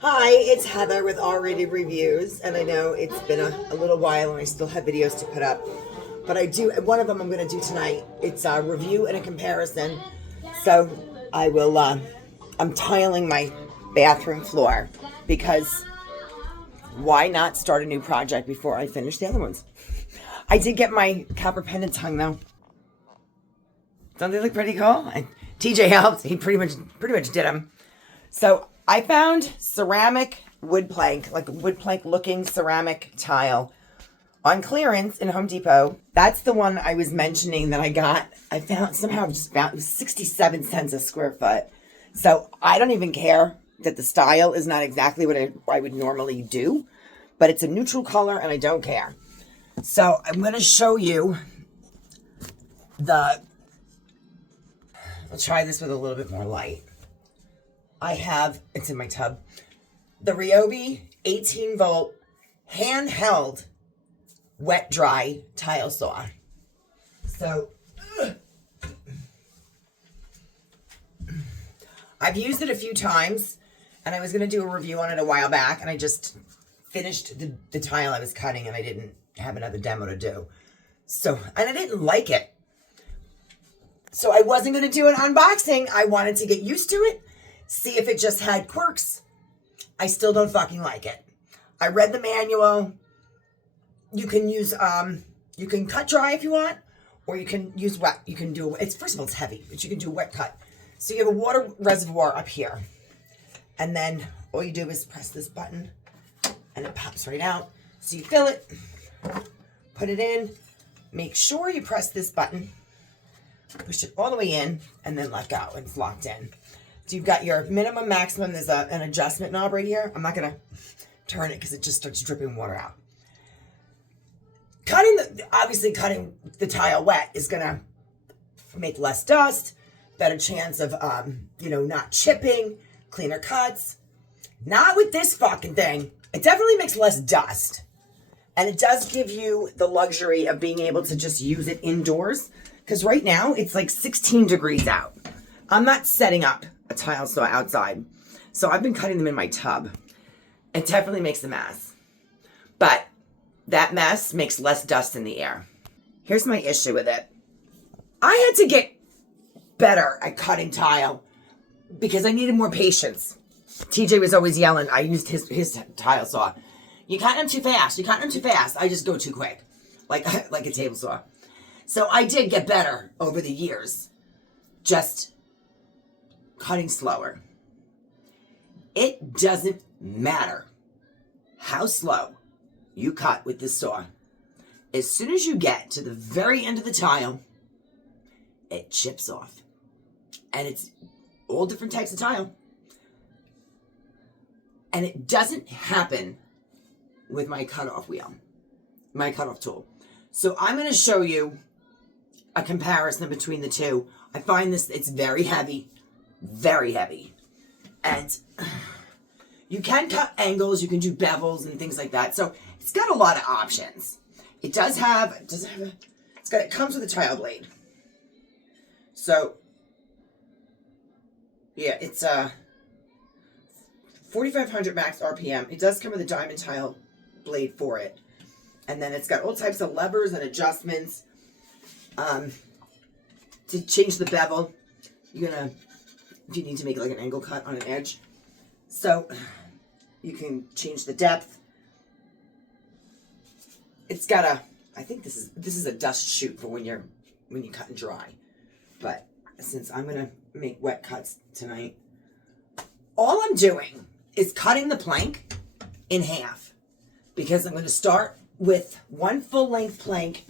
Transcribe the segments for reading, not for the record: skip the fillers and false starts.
Hi, it's Heather with R-Rated Reviews, and I know it's been a little while and I still have videos to put up, but I do, one of them I'm going to do tonight. It's a review and a comparison, so I will, I'm tiling my bathroom floor because why not start a new project before I finish the other ones? I did get my copper pendants hung though. Don't they look pretty cool? And TJ helped. He pretty much did them. So I found ceramic wood plank, like a wood plank looking ceramic tile on clearance in Home Depot. That's the one I was mentioning that I got. I found somehow just found it was 67 cents a square foot. So I don't even care that the style is not exactly what I would normally do, but it's a neutral color and I don't care. So I'm going to show you I'll try this with a little bit more light. I have, it's in my tub, the Ryobi 18 volt handheld wet dry tile saw. So, I've used it a few times and I was going to do a review on it a while back and I just finished the tile I was cutting and I didn't have another demo to do. So, and I didn't like it. So I wasn't going to do an unboxing. I wanted to get used to it, see if it just had quirks. I still don't fucking like it. I read the manual. You can use, you can cut dry if you want, or you can use wet. You can do, it's first of all, it's heavy, but you can do wet cut. So you have a water reservoir up here. And then all you do is press this button and it pops right out. So you fill it, put it in, make sure you press this button, push it all the way in, and then let go, and it's locked in. So you've got your minimum, maximum. There's an adjustment knob right here. I'm not gonna turn it because it just starts dripping water out. Obviously cutting the tile wet is gonna make less dust, better chance of, not chipping, cleaner cuts. Not with this fucking thing. It definitely makes less dust. And it does give you the luxury of being able to just use it indoors. Because right now, it's like 16 degrees out. I'm not setting up a tile saw outside. So I've been cutting them in my tub. It definitely makes a mess. But that mess makes less dust in the air. Here's my issue with it. I had to get better at cutting tile because I needed more patience. TJ was always yelling. I used his tile saw. You cut them too fast. You cut them too fast. I just go too quick. Like a table saw. So I did get better over the years, just cutting slower. It doesn't matter how slow you cut with this saw. As soon as you get to the very end of the tile, it chips off. And it's all different types of tile. And it doesn't happen with my cutoff wheel, my cutoff tool. So I'm going to show you a comparison between the two. I find it's very heavy, and you can cut angles, you can do bevels and things like that. So it's got a lot of options. It comes with a tile blade. So yeah, it's 4,500 max RPM. It does come with a diamond tile blade for it, and then it's got all types of levers and adjustments. To change the bevel, if you need to make like an angle cut on an edge. So you can change the depth. It's got I think this is a dust chute for when you cut and dry. But since I'm gonna make wet cuts tonight, all I'm doing is cutting the plank in half because I'm gonna start with one full length plank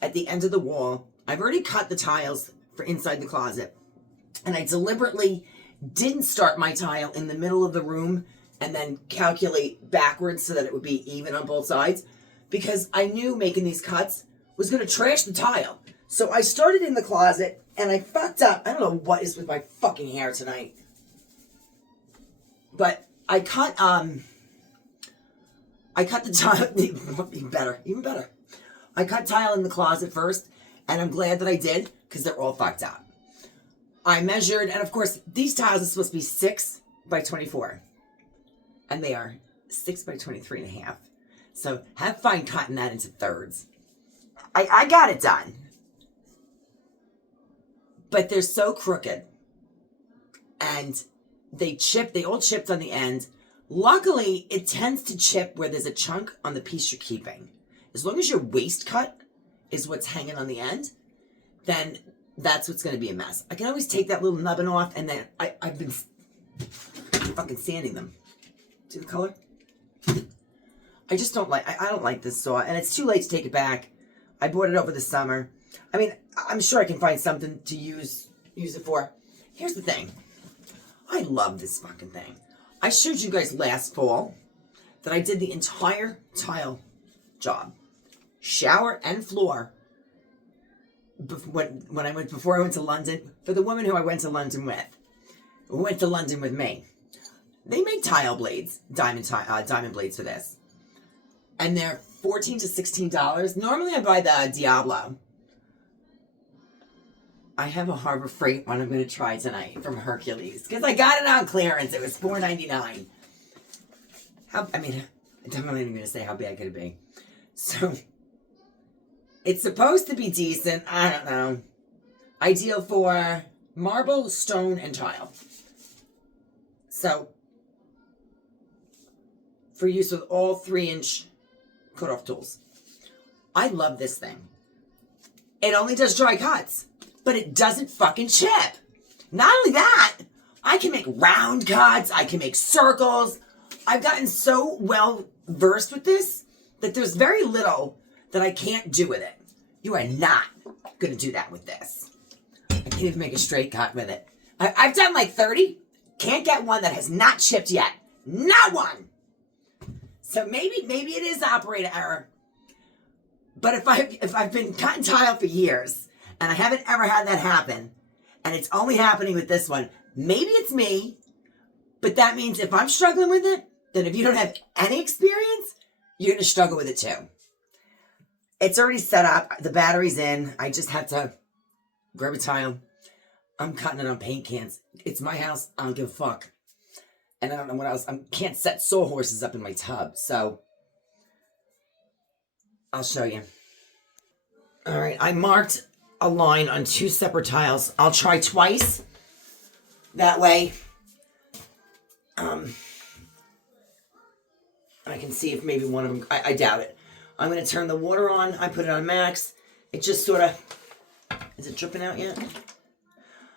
at the end of the wall. I've already cut the tiles for inside the closet, and I deliberately didn't start my tile in the middle of the room and then calculate backwards so that it would be even on both sides, because I knew making these cuts was going to trash the tile. So I started in the closet and I fucked up. I don't know what is with my fucking hair tonight, but I cut the tile. Even better. I cut tile in the closet first, and I'm glad that I did because they're all fucked up. I measured, and of course, these tiles are supposed to be 6 by 24. And they are 6 by 23.5. So have fun cutting that into thirds. I got it done. But they're so crooked. And they all chipped on the end. Luckily, it tends to chip where there's a chunk on the piece you're keeping. As long as your waist cut is what's hanging on the end, then that's what's going to be a mess. I can always take that little nubbin off, and then I've been fucking sanding them. See the color? I just don't like, I don't like this saw, and it's too late to take it back. I bought it over the summer. I mean, I'm sure I can find something to use it for. Here's the thing. I love this fucking thing. I showed you guys last fall that I did the entire tile job. Shower and floor. Before I went to London, for the woman who I went to London with, who went to London with me. They make tile blades, diamond blades for this. And they're $14 to $16. Normally I buy the Diablo. I have a Harbor Freight one I'm going to try tonight from Hercules. Because I got it on clearance. It was $4.99. I'm not even going to say how bad could it be. So, it's supposed to be decent. I don't know. Ideal for marble, stone, and tile. So, for use with all 3-inch cut-off tools. I love this thing. It only does dry cuts. But it doesn't fucking chip. Not only that, I can make round cuts. I can make circles. I've gotten so well versed with this that there's very little that I can't do with it. You are not going to do that with this. I can't even make a straight cut with it. I've done like 30. Can't get one that has not chipped yet. Not one. So maybe it is operator error. But if I've been cutting tile for years, and I haven't ever had that happen, and it's only happening with this one, maybe it's me, but that means if I'm struggling with it, then if you don't have any experience, you're going to struggle with it too. It's already set up. The battery's in. I just have to grab a tile. I'm cutting it on paint cans. It's my house. I don't give a fuck. And I don't know what else. I can't set sawhorses up in my tub, so I'll show you. All right, I marked a line on 2 separate tiles. I'll try twice. That way, I can see if maybe one of them, I doubt it. I'm going to turn the water on. I put it on max. It just sort of, is it dripping out yet?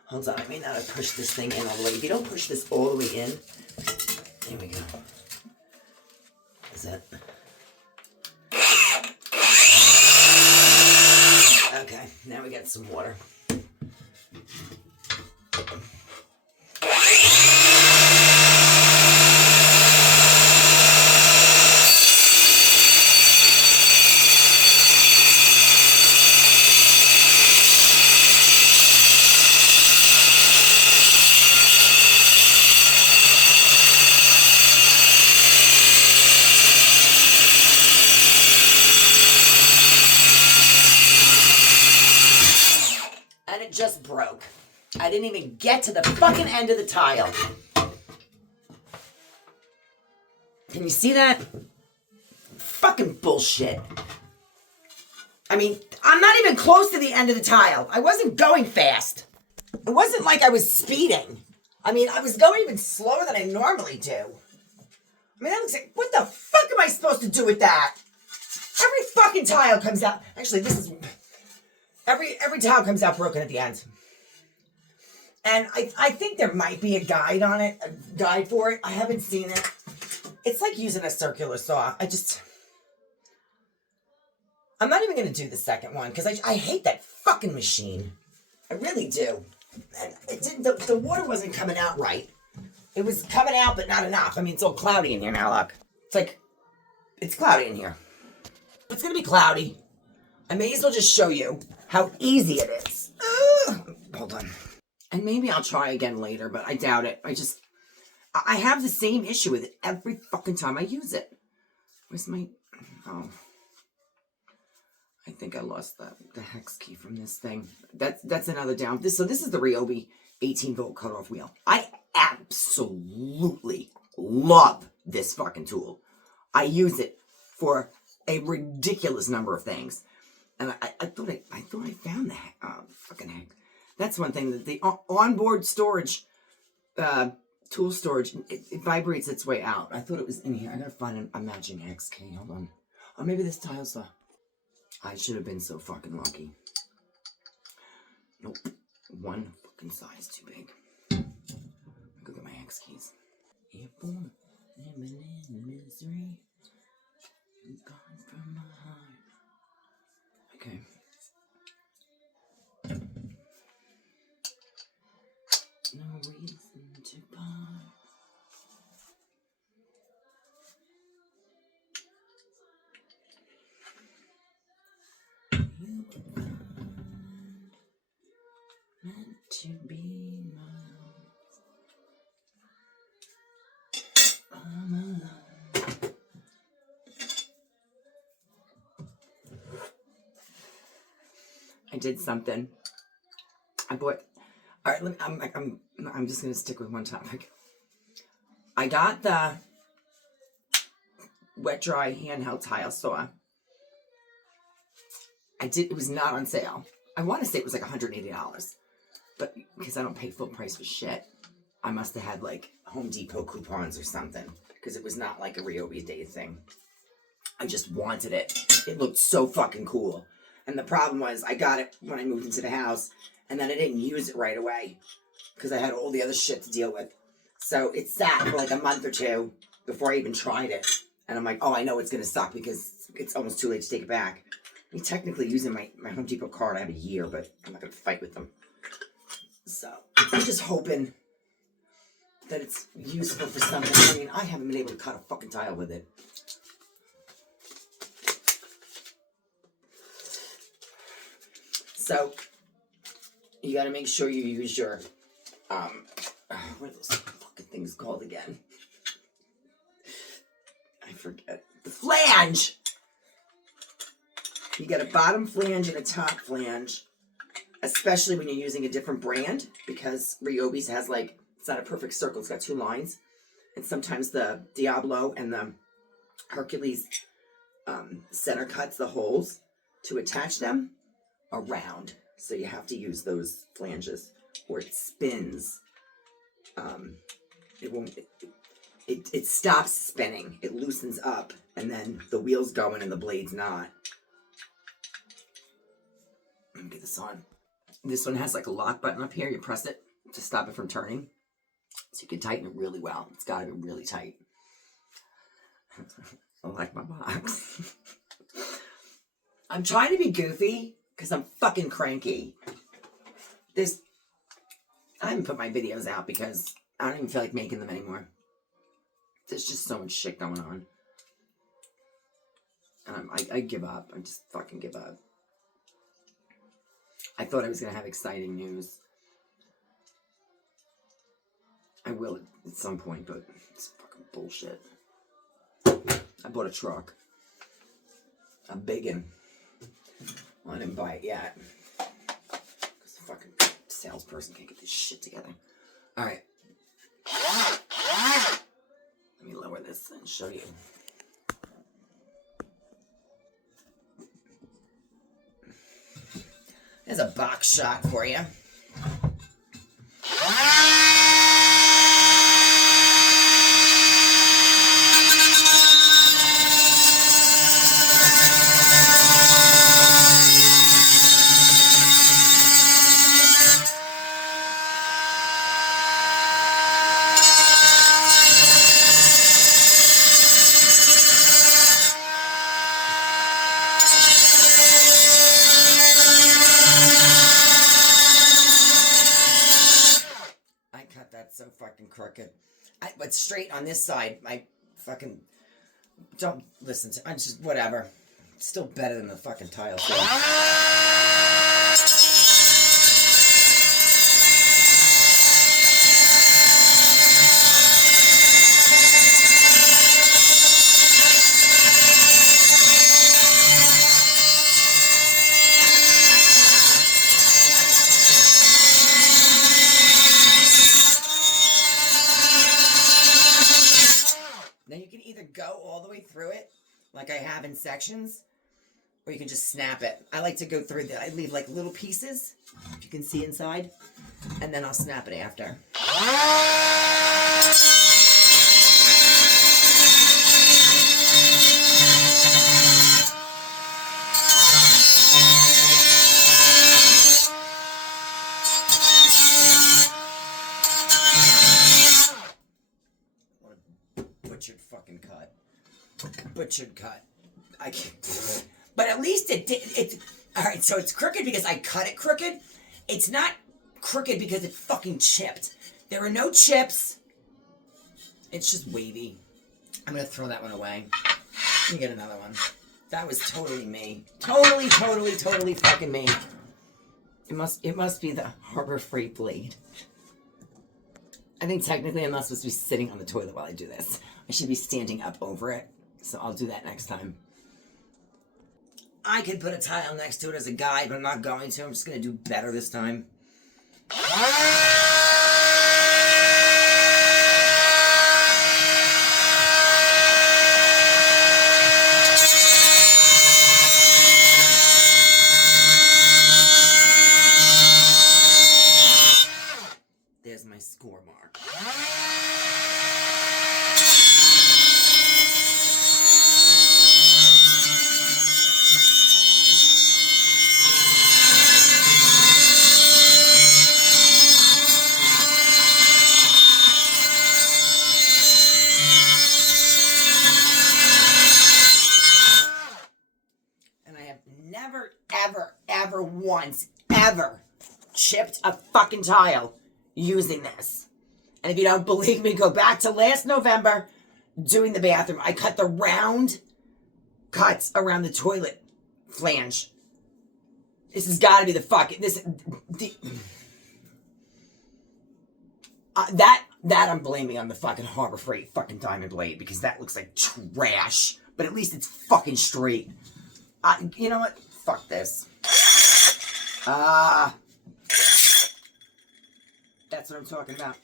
Hold on, I may not have pushed this thing in all the way. If you don't push this all the way in, there we go. Is that? Okay, now we got some water. And it just broke. I didn't even get to the fucking end of the tile. Can you see that? Fucking bullshit. I mean, I'm not even close to the end of the tile. I wasn't going fast. It wasn't like I was speeding. I mean, I was going even slower than I normally do. I mean, that looks like, what the fuck am I supposed to do with that? Every fucking tile comes out. Actually, this is... Every tile comes out broken at the end. And I think there might be a guide on it, a guide for it. I haven't seen it. It's like using a circular saw. I'm not even going to do the second one because I hate that fucking machine. I really do. And the water wasn't coming out right. It was coming out, but not enough. I mean, it's all cloudy in here now, look. It's cloudy in here. It's going to be cloudy. I may as well just show you how easy it is. Hold on. And maybe I'll try again later, but I doubt it. I have the same issue with it every fucking time I use it. Where's my... Oh. I think I lost the hex key from this thing. That's another down. So this is the Ryobi 18-volt cutoff wheel. I absolutely love this fucking tool. I use it for a ridiculous number of things. And I thought I found that. Fucking heck. That's one thing, that the onboard storage, tool storage, it vibrates its way out. I thought it was in here. I gotta find a matching hex key. Hold on. Or maybe this tile saw. I should have been so fucking lucky. Nope. One fucking size too big. Look at my hex keys. If I'm living in misery, I'm gone from my heart. Okay. No reason to part. You were meant to be mine. I'm alone. I did something. I bought. All right, I'm just gonna stick with one topic. I got the wet dry handheld tile saw. It was not on sale. I want to say it was like $180, but because I don't pay full price for shit, I must have had like Home Depot coupons or something, because it was not like a Ryobi day thing. I just wanted it. It looked so fucking cool. And the problem was, I got it when I moved into the house, and then I didn't use it right away because I had all the other shit to deal with. So it sat for like a month or two before I even tried it. And I'm like, oh, I know it's going to suck because it's almost too late to take it back. I mean, technically, using my Home Depot card, I have a year, but I'm not going to fight with them. So I'm just hoping that it's useful for something. I mean, I haven't been able to cut a fucking tile with it. So you got to make sure you use your, what are those fucking things called again? I forget. The flange! You got a bottom flange and a top flange, especially when you're using a different brand, because Ryobi's has like, it's not a perfect circle, it's got two lines. And sometimes the Diablo and the Hercules center cuts the holes to attach them around. So you have to use those flanges, or it spins. It won't, it stops spinning. It loosens up, and then the wheel's going and the blade's not. Let me get this on. This one has like a lock button up here. You press it to stop it from turning. So you can tighten it really well. It's got to be really tight. I like my box. I'm trying to be goofy because I'm fucking cranky. I haven't put my videos out because I don't even feel like making them anymore. There's just so much shit going on. And I give up. I just fucking give up. I thought I was going to have exciting news. I will at some point, but it's fucking bullshit. I bought a truck. A big one. Well, I didn't buy it yet. Because the fucking salesperson can't get this shit together. Alright. Let me lower this and show you. There's a box shot for you. So fucking crooked. But straight on this side, I fucking don't listen to. I just whatever. It's still better than the fucking tile. So. Now you can either go all the way through it, like I have in sections, or you can just snap it. I like to go through I leave like little pieces, if you can see inside, and then I'll snap it after. What a butchered fucking cut. Butchered cut. I can't. But at least it did. All right. So it's crooked because I cut it crooked. It's not crooked because it fucking chipped. There are no chips. It's just wavy. I'm gonna throw that one away. Let me get another one. That was totally me. Totally fucking me. It must be the Harbor Freight blade. I think technically I'm not supposed to be sitting on the toilet while I do this. I should be standing up over it. So I'll do that next time. I could put a tile next to it as a guide, but I'm not going to. I'm just going to do better this time. There's my score mark. Ever once chipped a fucking tile using this. And if you don't believe me, go back to last November doing the bathroom. I cut the round cuts around the toilet flange. This has got to be the fucking that I'm blaming on the fucking Harbor Freight fucking diamond blade because that looks like trash. But at least it's fucking straight. You know what? Fuck this. That's what I'm talking about.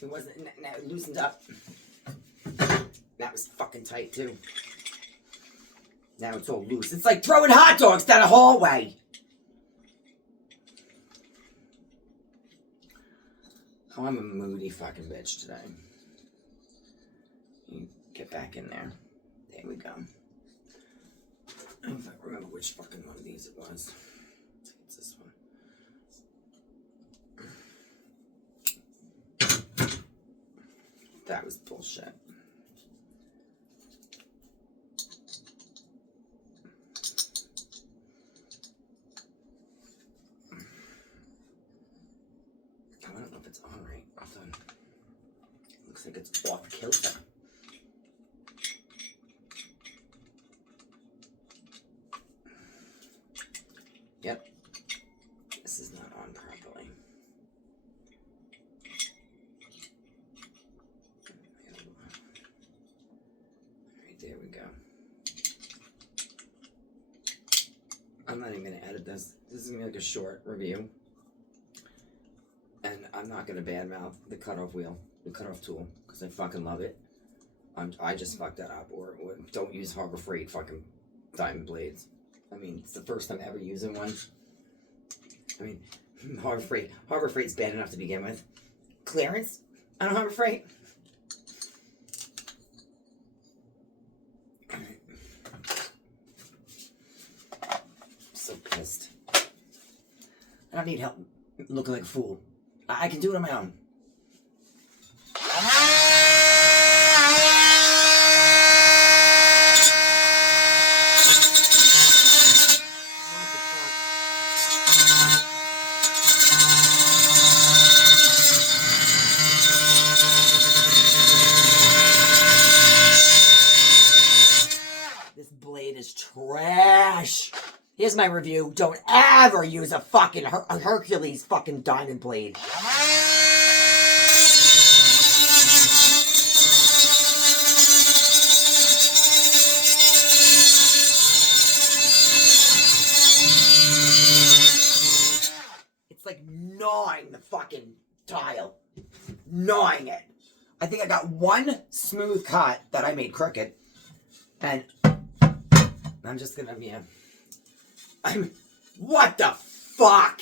It wasn't, now it loosened up. That was fucking tight too. Now it's all loose. It's like throwing hot dogs down a hallway. Oh, I'm a moody fucking bitch today. You get back in there. There we go. I don't remember which fucking one of these it was. It's this one. That was bullshit. I don't know if it's on right. Looks like it's off kilter. Yep. This is not on properly. Alright, there we go. I'm not even going to edit this. This is going to be like a short review. And I'm not going to badmouth the cutoff wheel, the cutoff tool, because I fucking love it. I just fucked that up. Or don't use Harbor Freight fucking diamond blades. I mean, it's the first time ever using one. I mean, Harbor Freight's bad enough to begin with. Clearance on Harbor Freight? Alright. So pissed. I don't need help looking like a fool. I can do it on my own. Is trash. Here's my review. Don't ever use a fucking Hercules fucking diamond blade. It's like gnawing the fucking tile. Gnawing it. I think I got one smooth cut that I made crooked. And I'm just gonna, what the fuck?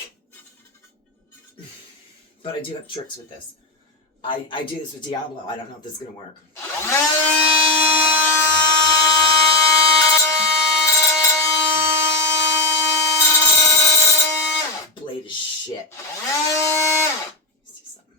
But I do have tricks with this. I do this with Diablo. I don't know if this is gonna work. Blade is shit. Let's see something.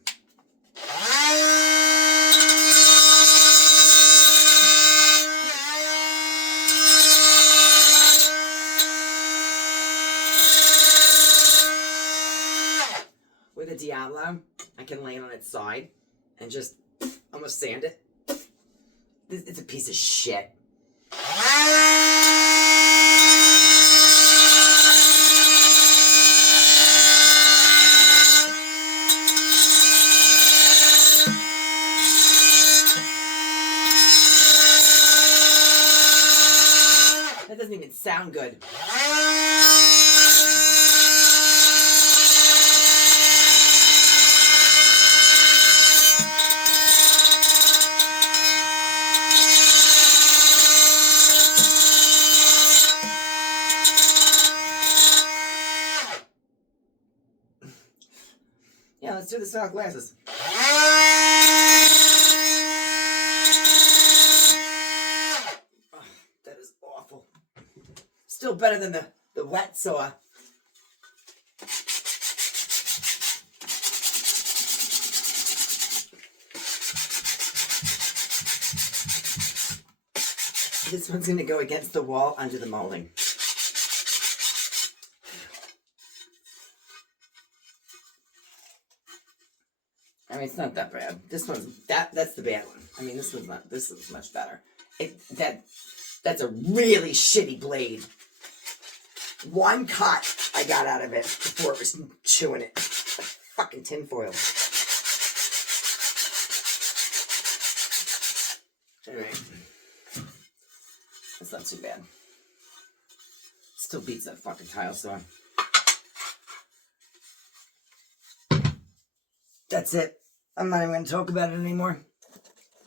With a Diablo, I can lay it on its side and just almost sand it. It's a piece of shit. That doesn't even sound good. Yeah, let's do this without glasses. Oh, that is awful. Still better than the wet saw. This one's going to go against the wall under the molding. I mean, it's not that bad. This one's that's the bad one. I mean, this one's not. This is much better. That's a really shitty blade. One cut I got out of it before it was chewing it. Fucking tinfoil. Anyway, that's not too bad. Still beats that fucking tile saw. That's it. I'm not even going to talk about it anymore.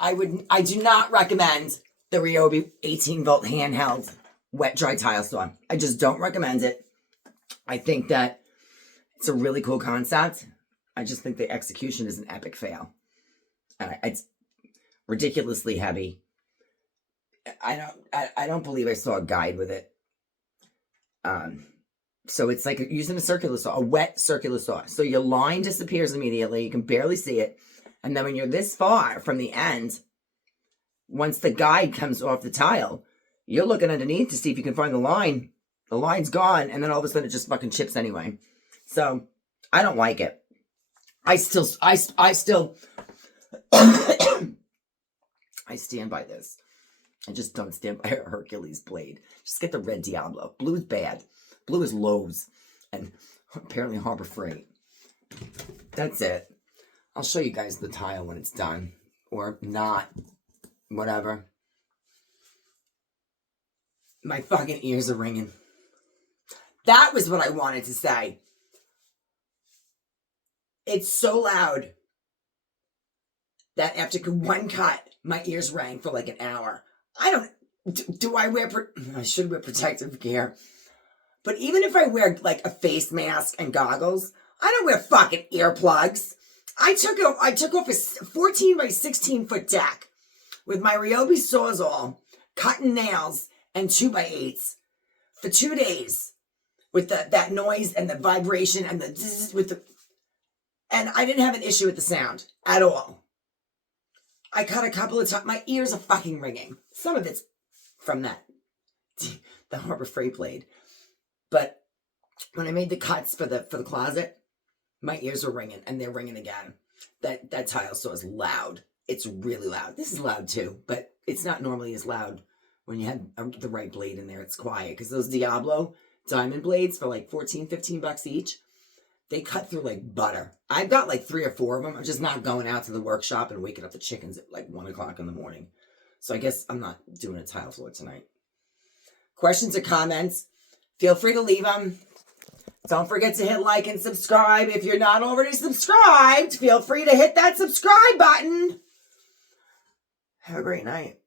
I do not recommend the Ryobi 18-volt handheld wet dry tile saw. I just don't recommend it. I think that it's a really cool concept. I just think the execution is an epic fail. It's ridiculously heavy. I don't believe I saw a guide with it. So it's like using a circular saw, a wet circular saw. So your line disappears immediately. You can barely see it. And then when you're this far from the end, once the guide comes off the tile, you're looking underneath to see if you can find the line. The line's gone, and then all of a sudden it just fucking chips anyway. So I don't like it. I still I stand by this. I just don't stand by a Hercules blade. Just get the red Diablo. Blue is bad. Blue is Lowe's, and apparently Harbor Freight. That's it. I'll show you guys the tile when it's done. Or not. Whatever. My fucking ears are ringing. That was what I wanted to say. It's so loud that after one cut, my ears rang for like an hour. I don't... Do I wear... I should wear protective gear. But even if I wear, like, a face mask and goggles, I don't wear fucking earplugs. I took off a 14 by 16 foot deck with my Ryobi Sawzall, cutting nails, and 2x8s for 2 days with that noise and the vibration and the zzz and I didn't have an issue with the sound at all. I cut a couple of times. My ears are fucking ringing. Some of it's from the Harbor Freight blade. But when I made the cuts for the closet, my ears were ringing, and they're ringing again. That tile saw is loud. It's really loud. This is loud too, but it's not normally as loud when you have the right blade in there. It's quiet because those Diablo diamond blades for like $14-15 each, they cut through like butter. I've got like 3 or 4 of them. I'm just not going out to the workshop and waking up the chickens at like 1 o'clock in the morning. So I guess I'm not doing a tile floor tonight. Questions or comments? Feel free to leave them. Don't forget to hit like and subscribe. If you're not already subscribed, feel free to hit that subscribe button. Have a great night.